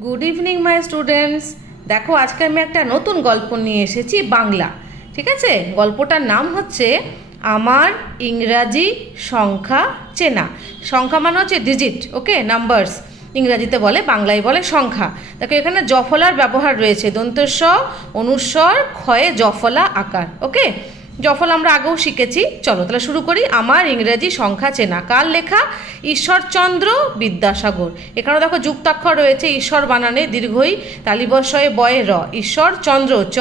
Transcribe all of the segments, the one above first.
Good evening my students দেখো, আজকে আমি একটা নতুন গল্প নিয়ে এসেছি, বাংলা। ঠিক আছে? গল্পটার নাম হচ্ছে, আমার ইংরাজি সংখ্যা চেনা। সংখ্যা মানে হচ্ছে ডিজিট ওকে নাম্বারস ইংরাজিতে বলে, বাংলায় বলে সংখ্যা। দেখো, এখানে জফলার ব্যবহার রয়েছে। দন্তস্ব অনুস্বর, ক্ষয়ে জফলা আকার ওকে জফল আমরা আগেও শিখেছি। চলো, তাহলে শুরু করি। আমার ইংরেজি সংখ্যা চেনা। কার লেখা? ঈশ্বরচন্দ্র বিদ্যাসাগর। এখানে দেখো যুক্তাক্ষর রয়েছে, ঈশ্বর বানানে দীর্ঘই তালিবস্বয়ে বয়ে র। ঈশ্বরচন্দ্র চ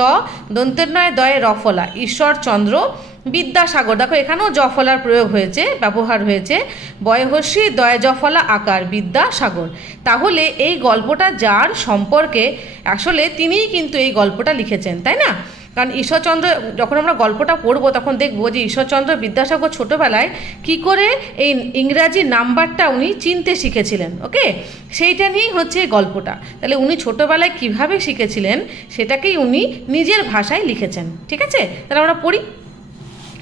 দন্তের নয় দয়ে রফলা ঈশ্বরচন্দ্র বিদ্যাসাগর। দেখো, এখানেও জফলার প্রয়োগ হয়েছে, ব্যবহার হয়েছে। বয়হস্যি দয় জফলা আকার, বিদ্যাসাগর। তাহলে এই গল্পটা যার সম্পর্কে, আসলে তিনিই কিন্তু এই গল্পটা লিখেছেন, তাই না? কারণ ঈশ্বরচন্দ্র, যখন আমরা গল্পটা পড়ব, তখন দেখব যে ঈশ্বরচন্দ্র বিদ্যাসাগর ছোটোবেলায় কি করে এই ইংরাজি নাম্বারটা উনি চিনতে শিখেছিলেন, ওকে? সেইটা নিয়েই হচ্ছে গল্পটা। তাহলে উনি ছোটোবেলায় কীভাবে শিখেছিলেন, সেটাকেই উনি নিজের ভাষায় লিখেছেন, ঠিক আছে? তাহলে আমরা পড়ি।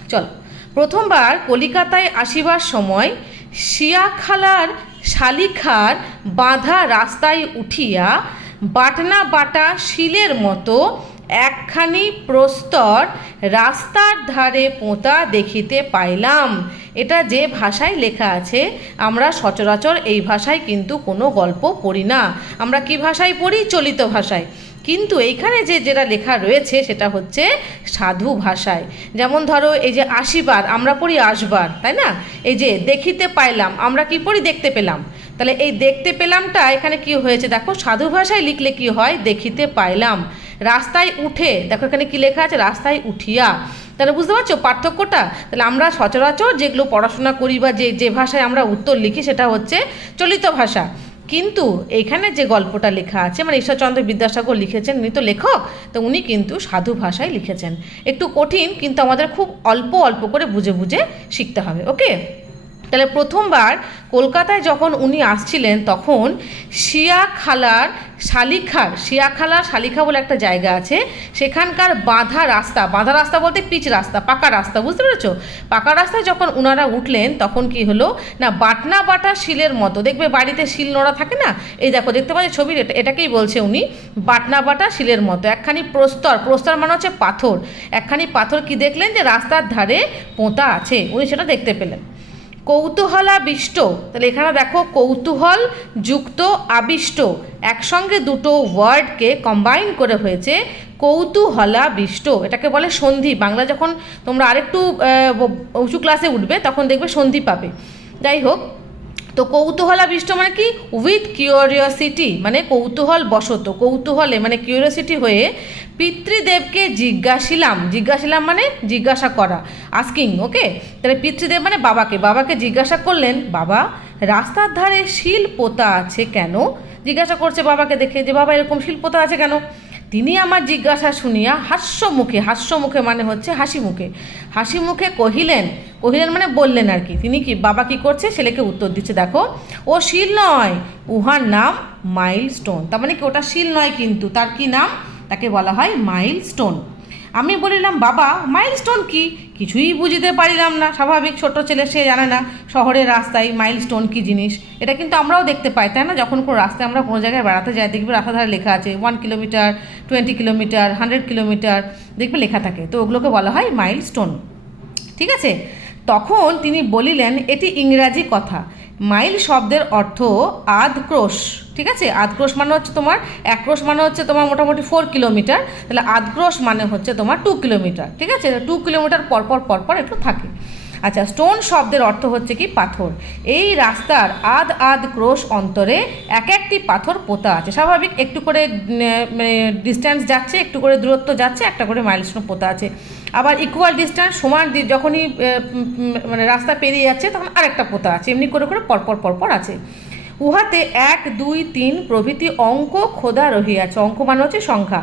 চল। প্রথমবার কলিকাতায় আসিবার সময় শিয়াখালার শালিখার বাঁধা রাস্তায় উঠিয়া বাটনা বাটা শিলের মতো একখানি প্রস্তর রাস্তার ধারে পোঁতা দেখিতে পাইলাম। এটা যে ভাষায় লেখা আছে, আমরা সচরাচর এই ভাষায় কিন্তু কোনো গল্প পড়ি না। আমরা কি ভাষায় পড়ি? চলিত ভাষায়। কিন্তু এইখানে যে যেটা লেখা রয়েছে, সেটা হচ্ছে সাধু ভাষায়। যেমন ধরো, এই যে আশিবার আমরা পড়ি আসবার, তাই না? এই যে দেখিতে পাইলাম, আমরা কি পড়ি? দেখতে পেলাম। তাহলে এই দেখতে পেলামটা এখানে কি হয়েছে? দেখো, সাধু ভাষায় লিখলে কি হয়? দেখিতে পাইলাম। রাস্তায় উঠে, দেখো এখানে কি লেখা আছে? রাস্তায় উঠিয়া। তাহলে বুঝতে পারছ পার্থক্যটা? তাহলে আমরা সচরাচর যেগুলো পড়াশোনা করি বা যে যে ভাষায় আমরা উত্তর লিখি সেটা হচ্ছে চলিত ভাষা। কিন্তু এখানে যে গল্পটা লেখা আছে মানে ঈশ্বরচন্দ্র বিদ্যাসাগর লিখেছেন, উনি তো লেখক, তো উনি কিন্তু সাধু ভাষায় লিখেছেন। একটু কঠিন, কিন্তু আমাদের খুব অল্প অল্প করে বুঝে বুঝে শিখতে হবে, ওকে? তাহলে প্রথমবার কলকাতায় যখন উনি আসছিলেন, তখন শিয়াখালার শালিখার শিয়াখালার শালিখা বলে একটা জায়গা আছে, সেখানকার বাঁধা রাস্তা বাঁধা রাস্তা বলতে পিচ রাস্তা, পাকা রাস্তা, বুঝতে পেরেছ? পাকা রাস্তায় যখন ওনারা উঠলেন, তখন কি হলো? না, বাটনা বাটা শিলের মতো, দেখবে বাড়িতে শিল নোড়া থাকে না? এই দেখো, দেখতে পাচ্ছি ছবির, এটা, এটাকেই বলছে উনি, বাটনা বাটা শিলের মতো, একখানি প্রস্তর প্রস্তর মানে হচ্ছে পাথর, একখানি পাথর কি দেখলেন যে রাস্তার ধারে পোঁতা আছে, উনি সেটা দেখতে পেলেন। কৌতূহলাবিষ্ট। তাহলে এখানে দেখো কৌতূহল, যুক্ত, আবিষ্ট। একসঙ্গে দুটো ওয়ার্ডকে কম্বাইন করে হয়েছে কৌতূহলাবিষ্ট। এটাকে বলে সন্ধি। বাংলা যখন তোমরা আরেকটু উঁচু ক্লাসে উঠবে, তখন দেখবে সন্ধি পাবে। যাই হোক তো কৌতূহলাবিষ্ট মানে কি? উইথ কিউরিওসিটি মানে কৌতূহল বশত, কৌতূহলে মানে কিউরিওসিটি হয়ে পিতৃদেবকে জিজ্ঞাসিলাম। জিজ্ঞাসিলাম মানে জিজ্ঞাসা করা আস্কিং ওকে তাহলে পিতৃদেব মানে বাবাকে বাবাকে জিজ্ঞাসা করলেন, বাবা, রাস্তার ধারে শিল পোতা আছে কেন? জিজ্ঞাসা করছে বাবাকে দেখে যে, বাবা, এরকম শিল পোতা আছে কেন? তিনি আমার জিজ্ঞাসা শুনিয়া হাস্য মুখে হাস্য মুখে মানে হচ্ছে হাসি মুখে হাসি মুখে কহিলেন কহিলেন মানে বললেন আর কি, তিনি কি, বাবা কি করছে? ছেলেকে উত্তর দিচ্ছে, দেখো, ও শিল নয়, উহার নাম মাইল স্টোন তার মানে কি, ওটা শিল নয় কিন্তু, তার কি নাম? তাকে বলা হয় মাইল স্টোন আমি বলিলাম, বাবা মাইল স্টোন কি? কিছুই বুঝতে পারিলাম না। স্বাভাবিক ছোট ছেলে, সে জানে না শহরের রাস্তায় মাইল স্টোন কী জিনিস। এটা কিন্তু আমরাও দেখতে পাই, তাই না? যখন কোনো রাস্তায় আমরা কোনো জায়গায় বেড়াতে যাই, দেখবে রাস্তা ধারে লেখা আছে one kilometre twenty kilometre hundred kilometre দেখবে লেখা থাকে। তো ওগুলোকে বলা হয় মাইল স্টোন ঠিক আছে? তখন তিনি বলিলেন, এটি ইংরাজি কথা। মাইল শব্দের অর্থ আধক্রোশ, ঠিক আছে? আধক্রোশ মানে হচ্ছে তোমার এক ক্রোশ মানে হচ্ছে তোমার মোটামুটি ফোর কিলোমিটার তাহলে আধক্রোশ মানে হচ্ছে তোমার টু কিলোমিটার ঠিক আছে? টু কিলোমিটার পরপর পরপর একটু থাকে। আচ্ছা স্টোন শব্দের অর্থ হচ্ছে কি? পাথর। এই রাস্তার আধ আধ ক্রোশ অন্তরে এক একটি পাথর পোতা আছে। স্বাভাবিক, একটু করে মানে ডিস্ট্যান্স যাচ্ছে, একটু করে দূরত্ব যাচ্ছে, একটা করে মাইলস্টোন পোতা আছে। আবার ইকুয়াল ডিস্ট্যান্স সমান যখনই মানে রাস্তা পেরিয়ে যাচ্ছে, তখন আরেকটা পোতা আছে। এমনি করে করে, পরপর পরপর আছে। উহাতে এক, দুই, তিন প্রভৃতি অঙ্ক খোদা রহিয়াছে অঙ্ক মানে হচ্ছে সংখ্যা।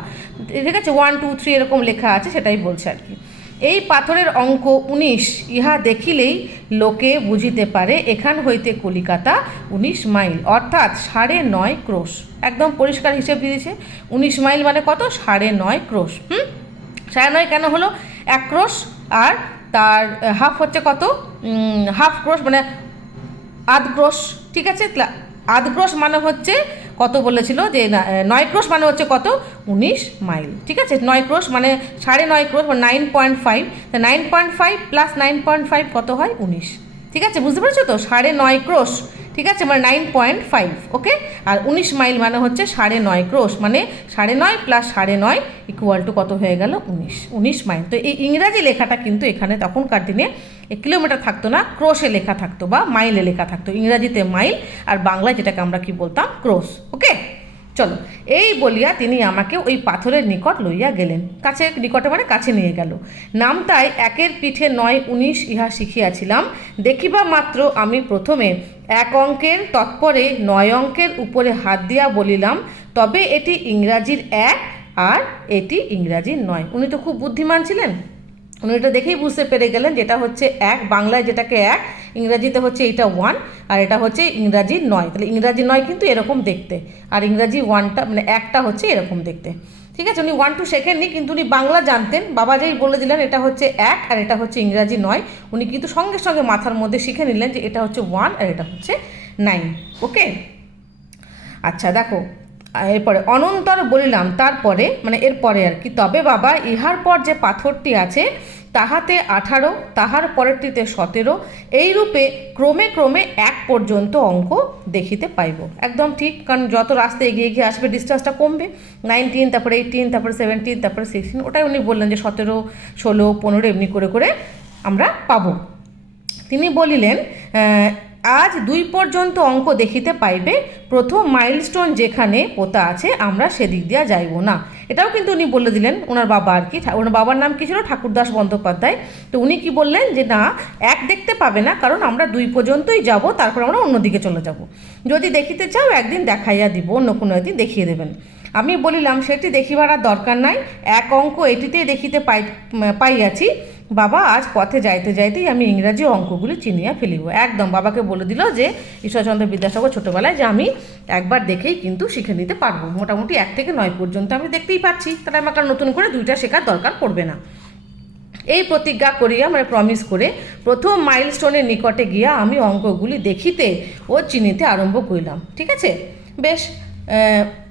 ঠিক আছে? ওয়ান টু থ্রি এরকম লেখা আছে, সেটাই বলছে আর কি। এই পাথরের অঙ্ক উনিশ, ইহা দেখিলেই লোকে বুঝিতে পারে, এখান হইতে কলিকাতা উনিশ মাইল। অর্থাৎ সাড়ে নয় ক্রোশ। একদম পরিষ্কার হিসেব দিয়েছে। উনিশ মাইল মানে কত? সাড়ে নয় ক্রোশ। হুম? সাড়ে নয় কেন হলো? এক ক্রোশ আর তার হাফ হচ্ছে কত? হাফ ক্রোশ মানে আধ ক্রোশ। ঠিক আছে? আধ ক্রোশ মানে হচ্ছে কত বলেছিল যে নয় ক্রোশ মানে হচ্ছে কত? উনিশ মাইল। ঠিক আছে? নয় ক্রোশ মানে সাড়ে নয় ক্রোশ nine point five. Nine point five plus nine point five কত হয়? উনিশ। ঠিক আছে? বুঝতে পেরেছ তো? সাড়ে নয় ক্রোশ ঠিক আছে? মানে নাইন পয়েন্ট ফাইভ ওকে আর উনিশ মাইল মানে হচ্ছে সাড়ে নয় ক্রোশ মানে সাড়ে নয় প্লাস সাড়ে নয় ইকুয়াল টু কত হয়ে গেল? উনিশ উনিশ মাইল তো এই ইংরাজি লেখাটা কিন্তু এখানে তখনকার দিনে কিলোমিটার থাকতো না, ক্রোশে লেখা থাকতো বা মাইলে লেখা থাকতো, ইংরাজিতে মাইল আর বাংলায় যেটাকে আমরা কি বলতাম? ক্রোশ ওকে চলো, এই বলিয়া তিনি আমাকে ওই পাথরের নিকট লইয়া গেলেন। কাছে, নিকটে মানে কাছে নিয়ে গেল। নামটায় একের পিঠে নয় উনিশ ইহা শিখিয়াছিলাম। দেখিবা মাত্র আমি প্রথমে এক অঙ্কের, তৎপরে নয় অঙ্কের উপরে হাত দিয়া বলিলাম, তবে এটি ইংরাজির এক আর এটি ইংরাজির নয়। উনি তো খুব বুদ্ধিমান ছিলেন? উনি এটা দেখেই বুঝতে পেরে গেলেন যেটা হচ্ছে এক, বাংলায় যেটাকে এক, ইংরাজিতে হচ্ছে এটা ওয়ান আর এটা হচ্ছে ইংরাজি নয়। তাহলে ইংরাজি নয় কিন্তু এরকম দেখতে। আর ইংরাজি ওয়ানটা মানে একটা হচ্ছে এরকম দেখতে। ঠিক আছে, উনি ওয়ান টু শেখেননি, কিন্তু উনি বাংলা জানতেন। বাবা যেই বলে দিলেন, এটা হচ্ছে এক আর এটা হচ্ছে ইংরাজি নয়। উনি কিন্তু সঙ্গে সঙ্গে মাথার মধ্যে শিখে নিলেন যে এটা হচ্ছে ওয়ান আর এটা হচ্ছে নাইন ওকে আচ্ছা দেখো এরপরে অনন্তর বলিলাম, তারপরে মানে এরপরে আর কি, তবে বাবা, ইহার পর যে পাথরটি আছে, তাহাতে আঠারো, তাহার পরেরটিতে সতেরো, এইরূপে ক্রমে ক্রমে এক পর্যন্ত অঙ্ক দেখিতে পাইব। একদম ঠিক, কারণ যত রাস্তা এগিয়ে গিয়ে আসবে ডিস্টেন্সটা কমবে। নাইনটিন তারপরে এইটিন তারপরে সেভেন্টিন তারপরে সিক্সটিন ওটাই উনি বললেন যে সতেরো, ষোলো, পনেরো, এমনি করে করে আমরা পাবো। তিনি বলিলেন আজ দুই পর্যন্ত অঙ্ক দেখিতে পাইবে। প্রথম মাইলস্টোন যেখানে পোতা আছে, আমরা সেদিক দিয়া যাইব না। এটাও কিন্তু উনি বলে দিলেন, ওনার বাবা আর কি, ওনার বাবার নাম কি ছিল? ঠাকুরদাস বন্দ্যোপাধ্যায়। তো উনি কি বললেন যে, না, এক দেখতে পাবে না, কারণ আমরা দুই পর্যন্তই যাব, তারপর আমরা অন্যদিকে চলে যাব। যদি দেখিতে চাও, একদিন দেখাইয়া দিব, অন্য কোনো একদিন দেখিয়ে দেবেন। আমি বলিলাম, সেটি দেখিবার আর দরকার নাই। এক অঙ্ক এটিতেই দেখিতে পাই পাইয়াছি। বাবা, আজ পথে যাইতে যাইতেই আমি ইংরাজি অঙ্কগুলি চিনিয়া ফেলিব। একদম বাবাকে বলে দিল যে, ঈশ্বরচন্দ্র বিদ্যাসাগর ছোটোবেলায় যে আমি একবার দেখেই কিন্তু শিখে নিতে পারব। মোটামুটি এক থেকে নয় পর্যন্ত আমি দেখতেই পাচ্ছি। তাহলে আমাকে নতুন করে দুইটা শেখার দরকার পড়বে না। এই প্রতিজ্ঞা করিয়া মানে প্রমিস করে প্রথম মাইলস্টোনের নিকটে গিয়া আমি অঙ্কগুলি দেখিতে ও চিনিতে আরম্ভ করিলাম। ঠিক আছে? বেশ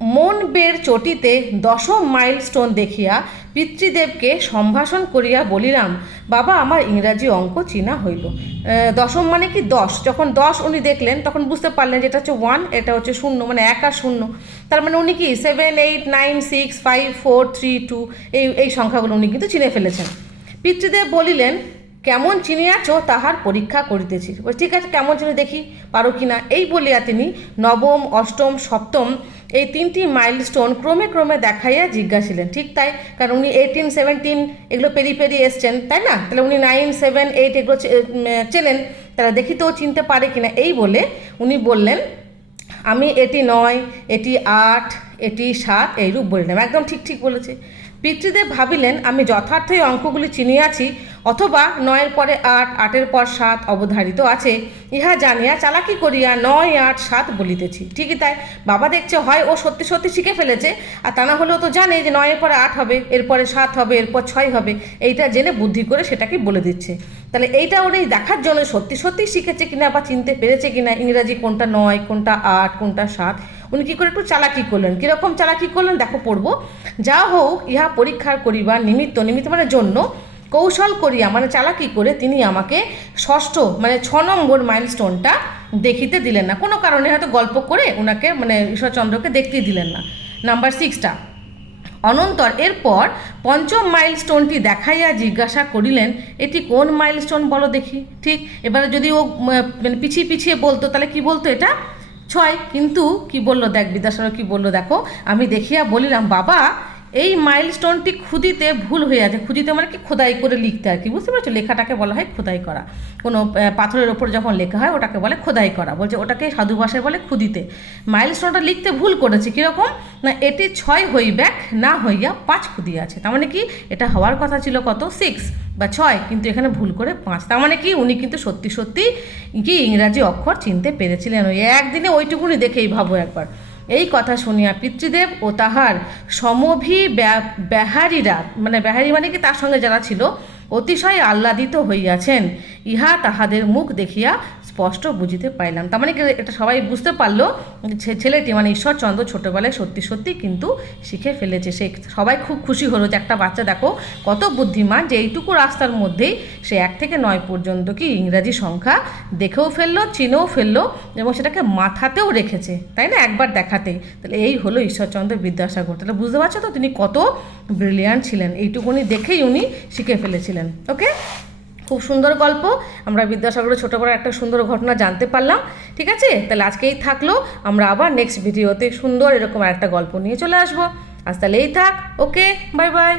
মন বের চটিতে দশম মাইলস্টোন দেখিয়া পিতৃদেবকে সম্ভাষণ করিয়া বলিলাম, বাবা, আমার ইংরাজি অঙ্ক চিনা হইল। দশম মানে কি দশ? যখন দশ উনি দেখলেন, তখন বুঝতে পারলেন যে এটা হচ্ছে ওয়ান এটা হচ্ছে শূন্য মানে এক আর শূন্য। তার মানে উনি কি seven eight nine six five four three two এই এই সংখ্যাগুলো উনি কিন্তু চিনে ফেলেছেন। পিতৃদেব বলিলেন কেমন চিনিয়াছ তাহার পরীক্ষা করিতেছি। ঠিক আছে, কেমন চিনি দেখি পারো কি না এই বলিয়া তিনি নবম, অষ্টম, সপ্তম এই তিনটি মাইলস্টোন ক্রমে ক্রমে দেখাইয়া জিজ্ঞাসিলেন। ঠিক তাই, কারণ উনি এইটিন সেভেন্টিন এগুলো পেরি পেরি এসছেন, তাই না? তাহলে উনি নাইন সেভেন এইট এগুলো চেনেন তারা দেখি তো চিনতে পারে কিনা। এই বলে উনি বললেন আমি এটি নয়, এটি আট, এটি সাত এইরূপ বলিলাম। একদম ঠিক ঠিক বলেছে। পিতৃদেব ভাবিলেন, আমি যথার্থই অঙ্কগুলি চিনিয়াছি অথবা নয়ের পরে আট, আটের পর সাত অবধারিত আছে, ইহা জানিয়া চালাকি করিয়া নয়, আট, সাত বলিতেছি। ঠিকই তাই। বাবা দেখছে, হয় ও সত্যি সত্যি শিখে ফেলেছে, আর তা না হলেও তো জানে যে নয়ের পরে আট হবে, এরপরে সাত হবে, এরপর ছয় হবে, এইটা জেনে বুদ্ধি করে সেটাকে বলে দিচ্ছে। তাহলে এইটা উনি দেখার জন্য সত্যি সত্যি শিখেছে কিনা বা চিনতে পেরেছে কিনা, ইংরাজি কোনটা নয়, কোনটা আট, কোনটা সাত, উনি কী করে একটু চালাকি করলেন? কীরকম চালাকি করলেন? দেখো, পড়ব। যা হোক, ইহা পরীক্ষার করিবার নিমিত্ত নিমিত্ত মানে জন্য, কৌশল করিয়া মানে চালাকি করে তিনি আমাকে ষষ্ঠ মানে ছ নম্বর মাইলস্টোনটা দেখিতে দিলেন না। কোনো কারণে হয়তো গল্প করে ওনাকে মানে ঈশ্বরচন্দ্রকে দেখতেই দিলেন না। নাম্বার সিক্সটা অনন্তর এরপর পঞ্চম মাইলস্টোনটি দেখাইয়া জিজ্ঞাসা করিলেন এটি কোন মাইলস্টোন বলো দেখি? ঠিক, এবারে যদি ও মানে পিছিয়ে পিছিয়ে বলতো, তাহলে কি বলতো এটা? ছয়, কিন্তু কি বলল দেখ বিদ্যাসাগর, কি বলল দেখো, আমি দেখিয়া বলিলাম, বাবা এই মাইলস্টোনটি খুদিতে ভুল হয়ে আছে। খুদিতে মানে কি খোদাই করে লিখতে আর কি, বুঝতে পারছ? লেখাটাকে বলা হয় খোদাই করা। কোনো পাথরের ওপর যখন লেখা হয়, ওটাকে বলে খোদাই করা। বলছে ওটাকে সাধু ভাষায় বলে খুদিতে মাইলস্টোনটা লিখতে ভুল করেছে কীরকম? না, এটি ছয় হইব্যাক না হইয়া পাঁচ খুদি আছে। তার মানে কি? এটা হওয়ার কথা ছিল কত? সিক্স বা ছয়, কিন্তু এখানে ভুল করে পাঁচ। তার মানে কি? উনি কিন্তু সত্যি সত্যি কি ইংরাজি অক্ষর চিনতে পেরেছিলেন। ওই একদিনে ওইটুকুনি দেখেই ভাবো একবার। এই কথা শুনিয়া পিতৃদেব ও তাহার সমভি ব্যাহারীরা মানে ব্যাহারী মানে কি তার সঙ্গে যারা ছিল, অতিশয় আহ্লাদিত হইয়াছেন। ইহা তাহাদের মুখ দেখিয়া স্পষ্ট বুঝিতে পাইলাম। তার মানে এটা সবাই বুঝতে পারল ছেলেটি মানে ঈশ্বরচন্দ্র ছোটোবেলায় সত্যি সত্যি কিন্তু শিখে ফেলেছে। সে সবাই খুব খুশি হলো যে একটা বাচ্চা দেখো, কত বুদ্ধিমান যে এইটুকু রাস্তার মধ্যেই সে এক থেকে নয় পর্যন্ত কি ইংরাজি সংখ্যা দেখেও ফেলল, চিনেও ফেলল এবং সেটাকে মাথাতেও রেখেছে, তাই না? একবার দেখাতে। তাহলে এই হলো ঈশ্বরচন্দ্র বিদ্যাসাগর। তাহলে বুঝতে পারছ তো তিনি কত ব্রিলিয়ান্ট ছিলেন। এইটুকুনি দেখেই উনি শিখে ফেলেছিলেন। ওকে খুব সুন্দর গল্প। আমরা বিদ্যাসাগরের ছোটোবেলার একটা সুন্দর ঘটনা জানতে পারলাম। ঠিক আছে? তাহলে আজকেই থাকল। আমরা আবার নেক্সট ভিডিওতে সুন্দর এরকম একটা গল্প নিয়ে চলে আসব। আজ তাহলে এই থাক। Okay bye bye